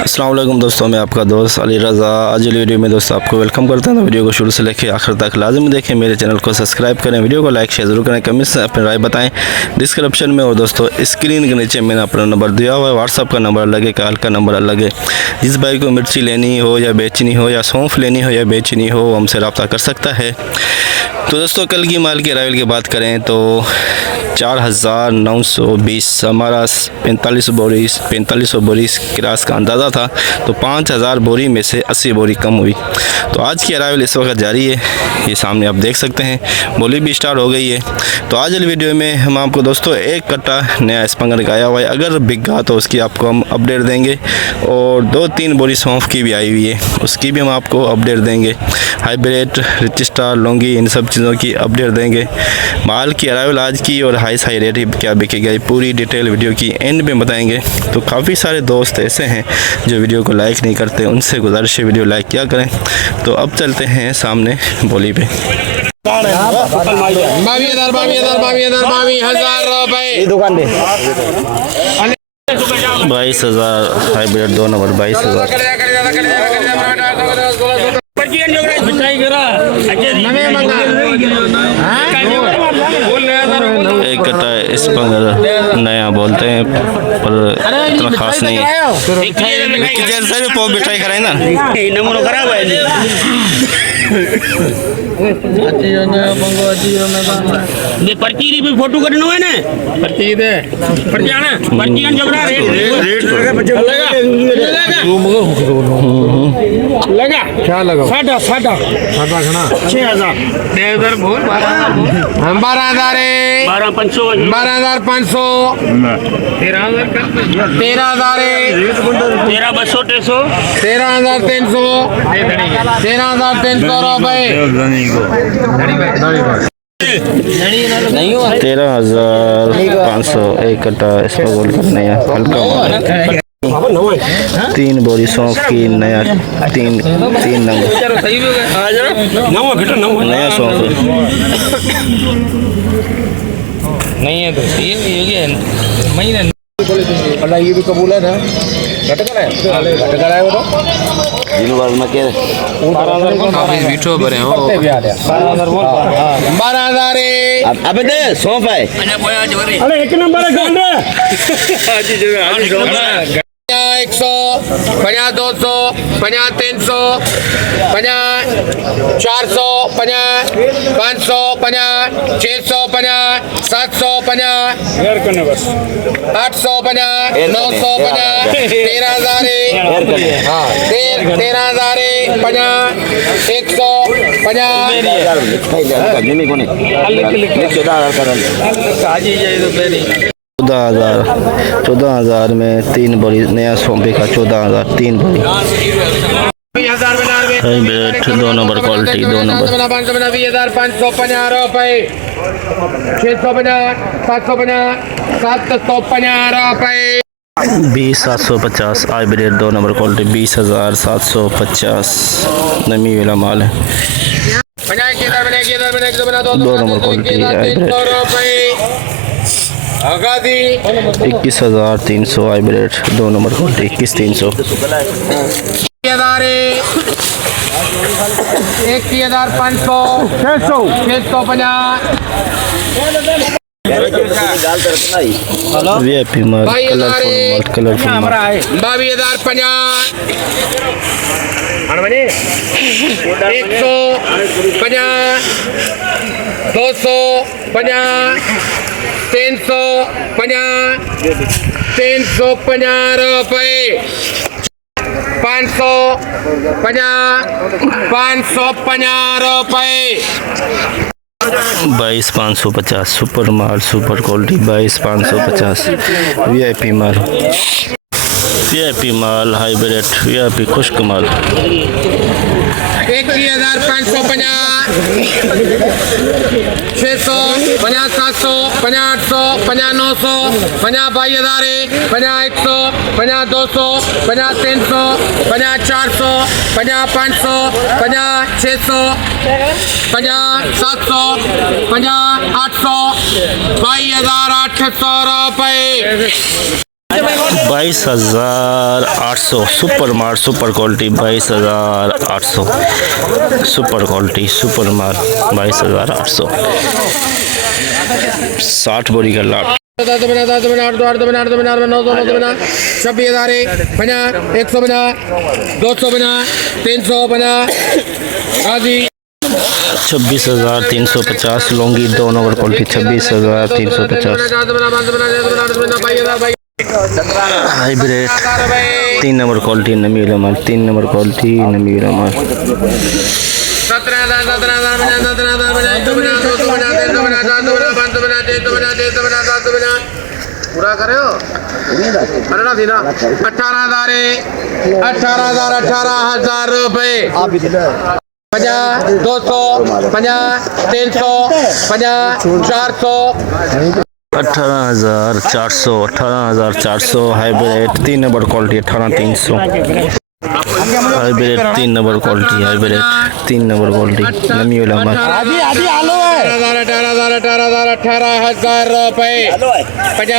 अस्सलाम वालेकुम दोस्तों, मैं आपका दोस्त अली रज़ा। आज की वीडियो में दोस्तों आपको वेलकम करता हूं। तो वीडियो को शुरू से लेकर आखिर तक लाजमी देखें। मेरे चैनल को सब्सक्राइब करें, वीडियो को लाइक शेयर जरूर करें, कमेंट से अपनी राय बताएं डिस्क्रिप्शन में। और दोस्तों स्क्रीन के नीचे मैंने अपना नंबर दिया हुआ है, व्हाट्सअप का नंबर अलग है, कॉल का नंबर अलग है। जिस भाई को मिर्ची लेनी हो या बेचनी हो या सौंफ लेनी हो या बेचनी हो, हमसे रब्ता कर सकता है। तो दोस्तों कल की माल के अराइवल की बात करें तो 4920 हमारा 4500 बोरी क्रास का अंदाज़ा था। तो 5000 बोरी में से 80 बोरी कम हुई। तो आज की अराइवल इस वक्त जारी है, ये सामने आप देख सकते हैं, बोली भी स्टार्ट हो गई है। तो आज वाली वीडियो में हम आपको दोस्तों एक कट्टा नया स्पंगर का आया हुआ है, अगर बिक गया तो उसकी आपको हम अपडेट देंगे। और 2-3 बोरी सौंफ की भी आई हुई है, उसकी भी हम आपको अपडेट देंगे। हाइब्रिड, रिच स्टार, लौंगी, इन सब चीज़ों की अपडेट देंगे। माल की अराइवल आज की और हाई रेट क्या बिकेगा, पूरी डिटेल वीडियो की एंड में बताएंगे। तो काफ़ी सारे दोस्त ऐसे हैं जो वीडियो को लाइक नहीं करते, उनसे गुजारिश है वीडियो लाइक किया करें। तो अब चलते हैं सामने बोली पे। 22,000 हाइब्रिड 2 नंबर 22,000। एक कट्टा स्पंगर नया बोलते हैं पर इतना खास नहीं है। बिठाई कराए ना नमूना खराब है। पर्ची भी फोटो करना है ना, पर्ची दे पर्ची आना पर्ची जबरा रेट लगा क्या लगा साढ़ा साढ़ा साढ़ा घना 6000 देवदर बोल 12,000 12,500 12,500 13,000 13,200 13,300 रुपए 13,500 एक कट्टा इसको गोल करने है। हल्का 3 बोरी सौंफ की नया 3 नंबर नया सौंफ नहीं है तो ये महीने ये भी कबूल है ना मीठो भरे हो 12,000 अबे दे सौंफ है अरे एक नंबर है 100 50 200 50 300 50 400 50 500 50 600 50 700 50 800 50 900 50 13,000 हाँ 13,000 50 100 50 14,000 में 3 बोरी नया सौंपे का 14,000 3 बोरी 2 नंबर क्वालिटी 2 नंबर 550 रुपए 650 750 750 रुपए 20,750 हाइब्रिड 2 नंबर क्वालिटी 20,750 नमी वाला माल है। 2 number quality hybrid 21,300 hybrid 2 number quality 21,300 21,500 650 VIP माल कलरफुल माल 350 रुपए 550 रुपए 22,550 सुपर माल सुपर क्वालिटी 22,550 वीआईपी माल हाइब्रिड वीआईपी खुश्क माल 21,550 600 50 700 50 800 50 900 50 22,000 50 100 50 200 50 300 50 400 50 500 50 600 50 700 50 800 22,800 रुपए। 22,800 सुपर माल super quality 22,800 super quality super माल 22,800 60 बोरी का लाट 26,350 लौंगी 2 number quality 26,350 hybrid 3 number quality नमी वाला माल 3 नंबर क्वालिटी नमी वाला माल 17,000 पूरा करे हो अरे थी ना 18,000 रुपए 50 200 50 300 50 400 18,400 hybrid 3 number quality 18,300 hybrid 3 number quality hybrid 3 number quality नमी वाला माल 18,000 रुपए 50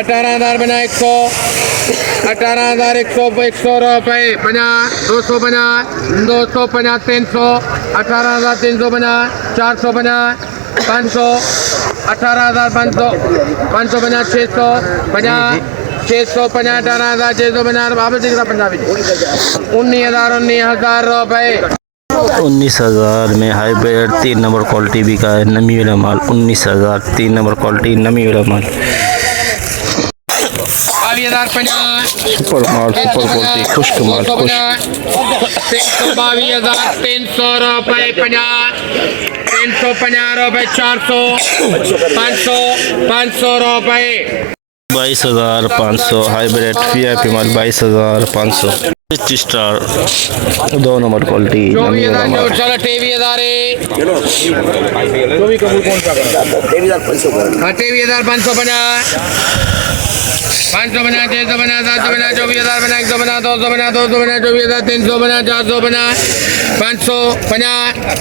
18,000 बना 100 18,000 100 रुपए 50 250 300 18,300 बना 400 बना 500 18,500 500 बना 600 50 650 18,600 बना वापस पंजाबी 19,000 रुपए 19,000 में हाइब्रिड 3 नंबर क्वालिटी भी का है नमी वाला माल 19,000 3 नंबर क्वालिटी नमी वाला माल 22,050 सुपर माल सुपर क्वालिटी खुश्क माल खुश्क 22,300 रुपए 50 350 रुपए 400 500 रुपए 22,500 हाइब्रिड VIP माल 22,500 रिच स्टार 2 नंबर क्वालिटी नमी वाला माल 23,500 बना 500 बना 600 बना 700 बना 24,000 बना 100 बना 200 बना 24,300 बना 400 बना 500 50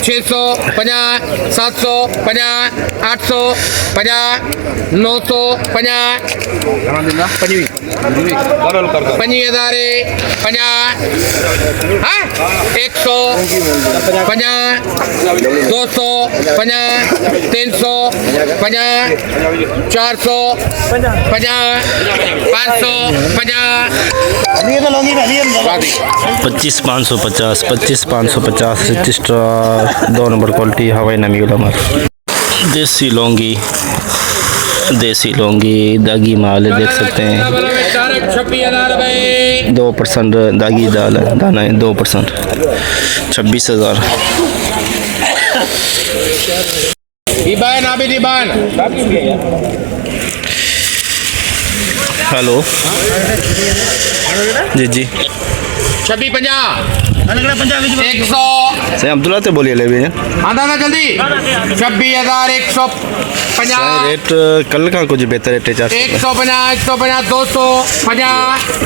600 50 700 50 800 50 900 50 25,000 50 हाँ 100 50 200 50 300 50 400 50 500 50 25,550 25,550 रिच स्टार 2 नंबर क्वालिटी हवाई नमी वाला माल देसी लौंगी दागी माल है, देख सकते हैं 2% दागी दाल है दाना है 2% 26,000 हेलो जी 2650 100 सही अब्दुल्ला तो बोलिए ले भैया आधा ना जल्दी 26,150 रेट कल का कुछ बेहतर रेट है 400 150 150 200 50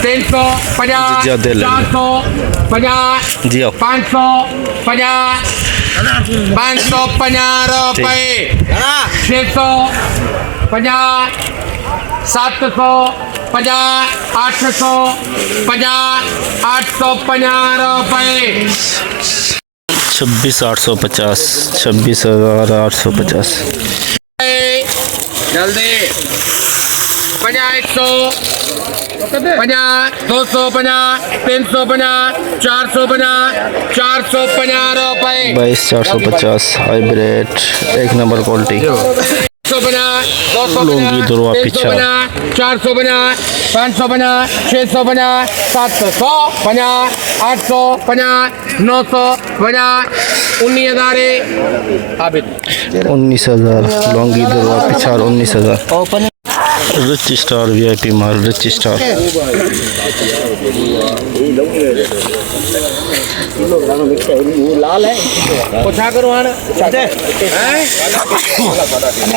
300 50 जी, दे लेंगे। 400 50 जी आओ 500 50 550 रुपए 600 50 700 50 800 50 850 रुपए 26,850 26,850 जल्दी 50 100 50 250 350 450 450 रुपए 22,450 हाइब्रिड 1 नंबर क्वालिटी 250 लौंगी दुरवा पिछा 450 550 650 700 50 850 950 19,000 लौंगी दुरवा पिछाड़ 19,000 रिच स्टार VIP माल रिच स्टार लाल है पूछा करो हां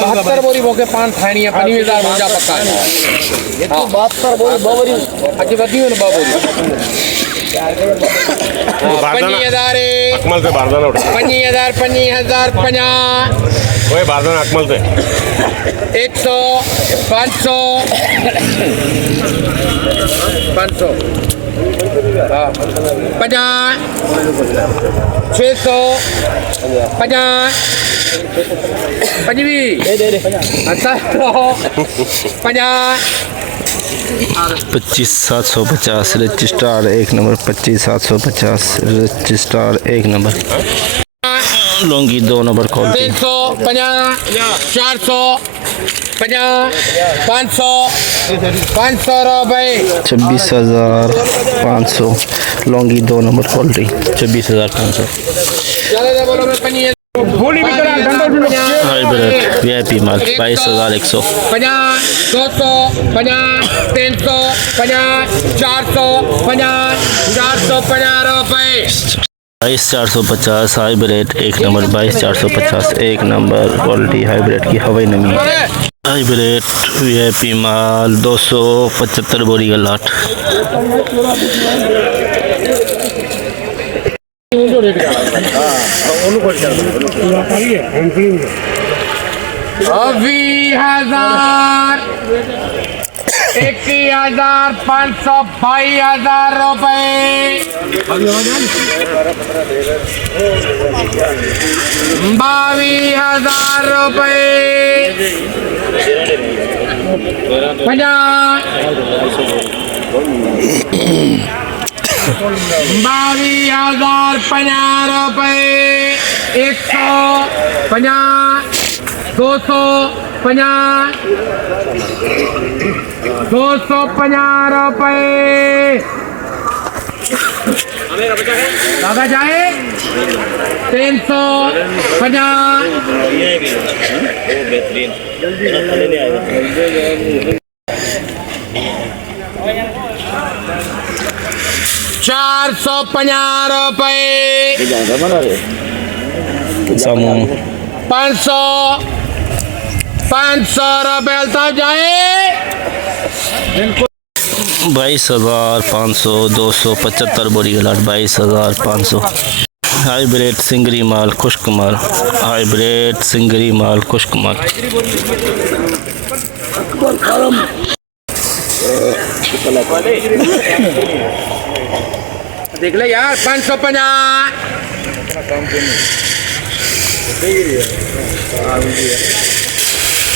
72 बोरी बोके पान खानी है 25,000 मुंजा पक्का है ये तो 72 बोरी 2 बोरी अज वधी न 2 बोरी पंजी हज़ार अकमल से बारदाना उठा 50,000 50,000 50 ओए बारदाना अकमल से 100 500 500 50 600 50 पंजी 50 25,750 रजिस्ट्रार एक नंबर 25,750 रजिस्ट्रार एक नंबर लौंगी 2 नंबर क्वालिटी 350 450 500 500 रुपये 26,500 लौंगी 2 नंबर क्वालिटी 26,500 चलो बोलो मैं पंजी हाइब्रिड वीआईपी माल 22,100 50 200 50 300 50 400 50 450 रुपये 22,450 हाइब्रिड एक नंबर 22,450 एक नंबर क्वालिटी हाइब्रिड की हवाई नमी हाइब्रिड वीआईपी माल 275 बोरी का लाट अभी 21,500 22,000 रुपये 22,000 रुपये 50 22,050 रुपये 150 250 250 रुपये दादा जाए 350 450 रुपये 500 रुपये तब जाए 22,500 275 बोरी का लाट 22,500 हाइब्रिड सिंगरी माल खुश्क माल हाइब्रिड सिंगरी माल खुश्क माल देख ले यार 550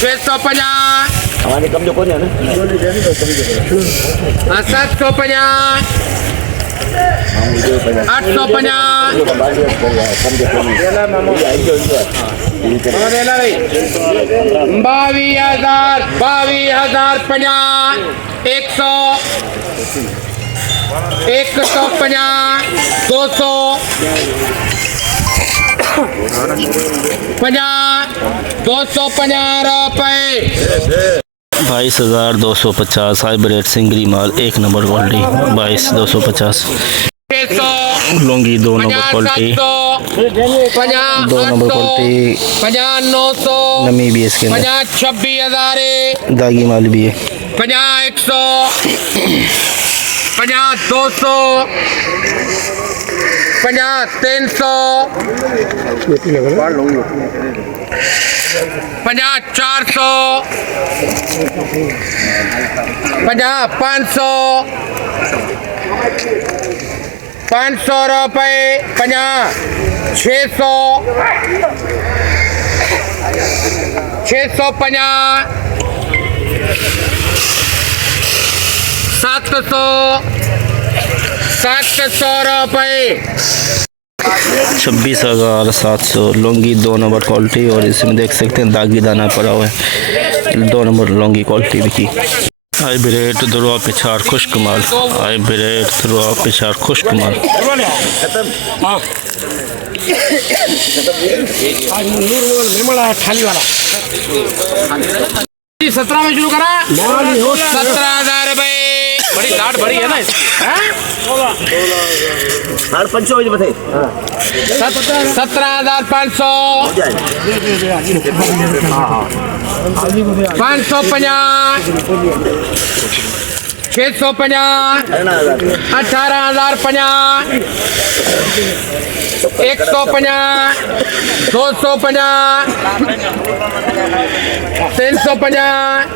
650 हमारे कम जो कौन है ना 750 250 रुपये 22,250 हाइब्रिड सिंगरी माल एक number quality 22,250 Laungi 2 number quality 2 number quality 900 नमी भी है इसके अंदर 26,000 दागी माल भी है 100 200 300 400 500 रुपये 600 700 रुपये 26,700 लौंगी 2 नंबर क्वालिटी और इसमें देख सकते हैं दागी दाना पड़ा हुआ है 2 नंबर लौंगी क्वालिटी भी की हाइब्रिड दुरुआ पिछाड़ खुश्क माल हाइब्रिड दुरुआ पिछाड़ खुश्क माल थाली वाला 17 में शुरू करा 17,000 रुपये बड़ी लाट बड़ी है ना 17,500 550 650 18,050 150 250 350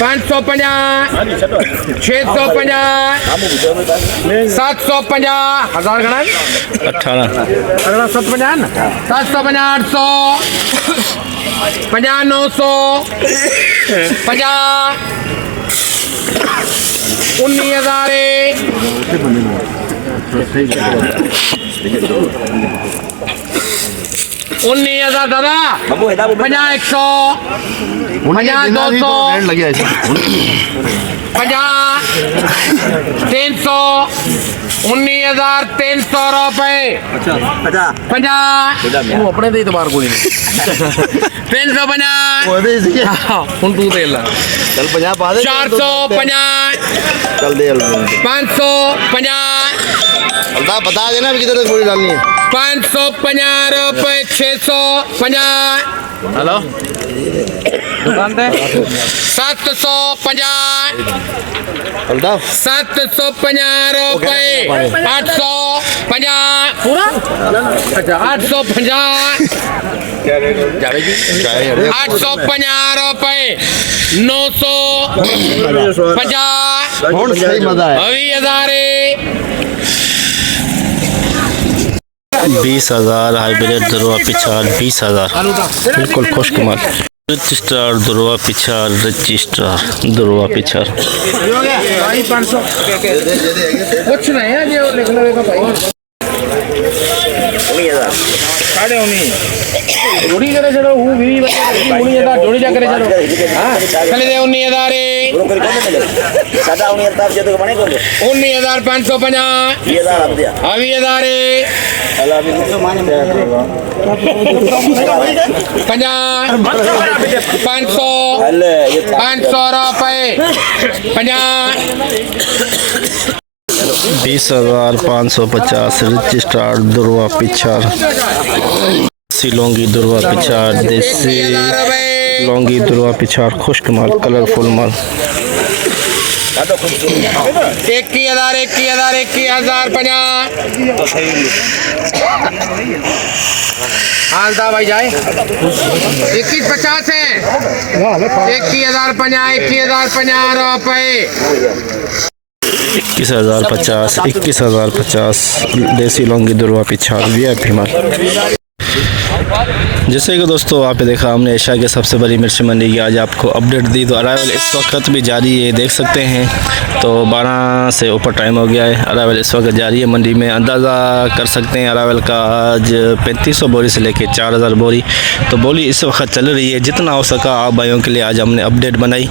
550 650 750 हजार गणा 18 750 ना 750 800 50 900 50 19,000 दादा बाबू है 50 100 50 200 50 300 19,300 रुपए अच्छा 50 ਉਹ ਆਪਣੇ ਤੇ ਇਤਬਾਰ ਕੋਈ ਨਹੀਂ 350 ਉਹਦੇ ਸੀਗੇ ਹੁਣ ਤੂੰ ਦੇ ਲੈ ਚੱਲ 50 ਪਾ ਦੇ 450 ਚੱਲ ਦੇ 550 ਹਲਦਾ ਬਤਾ ਦੇਣਾ ਵੀ ਕਿਧਰ ਤੱਕ ਬੋਲੀ डालनी है 550 रुपए 650 हेलो दुकान पे 750 हलदा 750 रुपए 850 पूरा अच्छा 850 850 रुपए 950 ਹੁਣ ਸਹੀ ਮਜ਼ਾ ਹੈ 20,000 हाइब्रिड दुरवा पिछाड़ 20,000 बिल्कुल खुशकमाल रजिस्ट्रार दुरवा पिछाड़ रजिस्ट्रार दुरवा पिछाड़ कुछ नहीं है ये लिख लो देखो भाई साढ़े 19 जोड़ी करे चलो हूँ भी 19,000 जोड़ी जा करे चलो हाँ चले दे 19,000 सादा 19,000 जो तो बने को 19,550 20,000 आप दिया अभी 1,000 अल्लाह भी तो माने 50 500 अल्ले ये 500 रुपए 50 20,550 रजिस्ट्रार दुरवा पिछाड़ देसी लौंगी दुरवा पिछाड़ देसी लौंगी दुरवा पिछाड़ खुशकमाल कलरफुल माल 21,000 हाँ था भाई जाए 21,50 है 21,050 रुपए 21,050 देसी लौंगी दुरवा पिछाड़ VIP माल। जैसे कि दोस्तों आपने देखा हमने एशिया के सबसे बड़ी मिर्ची मंडी की आज आपको अपडेट दी। तो अराइवल इस वक्त भी जारी है, देख सकते हैं। तो 12 से ऊपर टाइम हो गया है, अराइवल इस वक्त जारी है मंडी में। अंदाज़ा कर सकते हैं अराइवल का आज 3500 बोरी से लेके 4,000 बोरी तो बोली इस वक्त चल रही है। जितना हो सका आप भाइयों के लिए आज हमने अपडेट बनाई।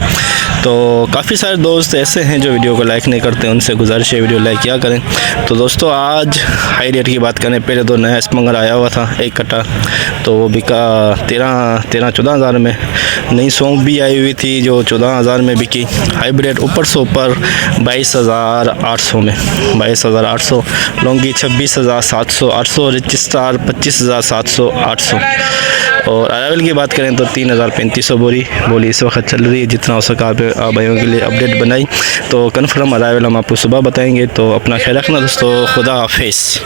तो काफ़ी सारे दोस्त ऐसे हैं जो वीडियो को लाइक नहीं करते, उनसे गुजारिश है वीडियो लाइक किया करें। तो दोस्तों आज हाई रेट की बात करें, पहले तो नया स्पंगर आया हुआ था एक कट्टा, तो वो बिका 13-14 में। नई सौंफ भी आई हुई थी जो 14,000 में बिकी। हाइब्रिड ऊपर से ऊपर 22,800 में 22,800। लौंगी 26,700 800। रजिस्ट्रार 25,700 800। और अराइवल की बात करें तो 3,3500 बोली इस वक्त चल रही है। जितना हो सका आप भाइयों के लिए अपडेट बनाई। तो कन्फर्म अराइवल हम आपको सुबह बताएंगे। तो अपना ख्याल रखना दोस्तों, खुदा हाफिज़।